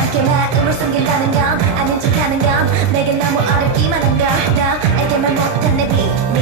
나에게 마음을 숨긴다는 건 아닌 척하는 건 내게 너무 어렵기만 한걸 너에게만 못한 내 비밀